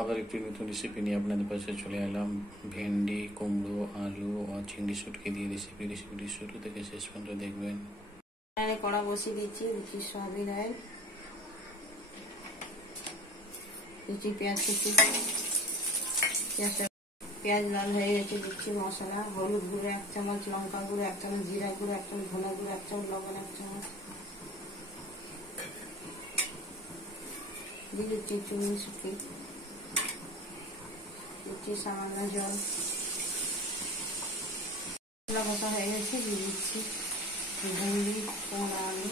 আবার একটি নতুন রেসিপি নিয়ে আপনাদের পাশে চলে এলাম। ভেন্ডি, কুমড়ো, আলু আর চিংড়ি শুটকি দিয়ে রেসিপিটি শুরু থেকে শেষ পর্যন্ত দেখবেন। কড়া বসিয়ে দিচ্ছি, দিচ্ছি সয়াবিন অয়েল, দিচ্ছি পেঁয়াজ কুচি, পেঁয়াজ লাল হয়ে গেছে, দিচ্ছি মশলা, হলুদ গুঁড়ো 1 চামচ, লঙ্কা গুঁড়ো 1 চামচ, জিরা গুঁড়ো 1 চামচ, ধনা গুঁড়ো 1 চামচ, লবণ 1 চামচ, দিয়ে দিচ্ছি চিংড়ি শুটকি, দিচ্ছি সামান্য জল। মশলা কষা হয়ে গেছে, দিয়ে দিচ্ছি ভেন্ডি, কুমড়ো, আলু,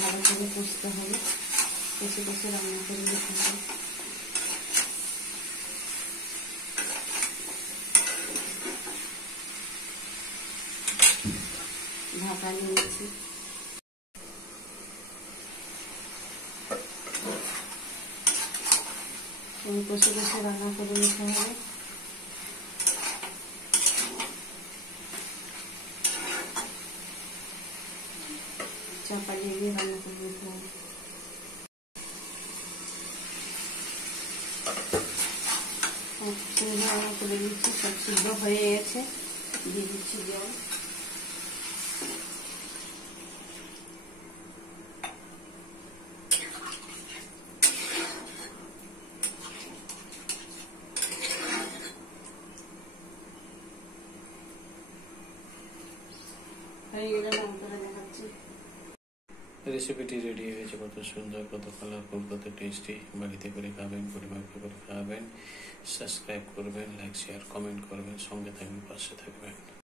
ভালো করে কষতে হবে, কষে কষে রান্না করে দিতে হবে। ঢাকা দিয়েছি, কষে কষে রান্না করে নিতে হবে। চাপা দিয়ে রান্না করে নিতে হবে। রান্না করে দিচ্ছি, সব সিদ্ধ হয়ে গেছে, দিয়ে দিচ্ছি জল। রেসিপিটি রেডি হয়ে গেছে, কত সুন্দর, কত কালারফুল, কত টেস্টি। বাড়িতে করে খাবেন, পরিবারকে করে খাওয়াবেন। সাবস্ক্রাইব করবেন, লাইক শেয়ার কমেন্ট করবেন, সঙ্গে থাকবেন, পাশে থাকবেন।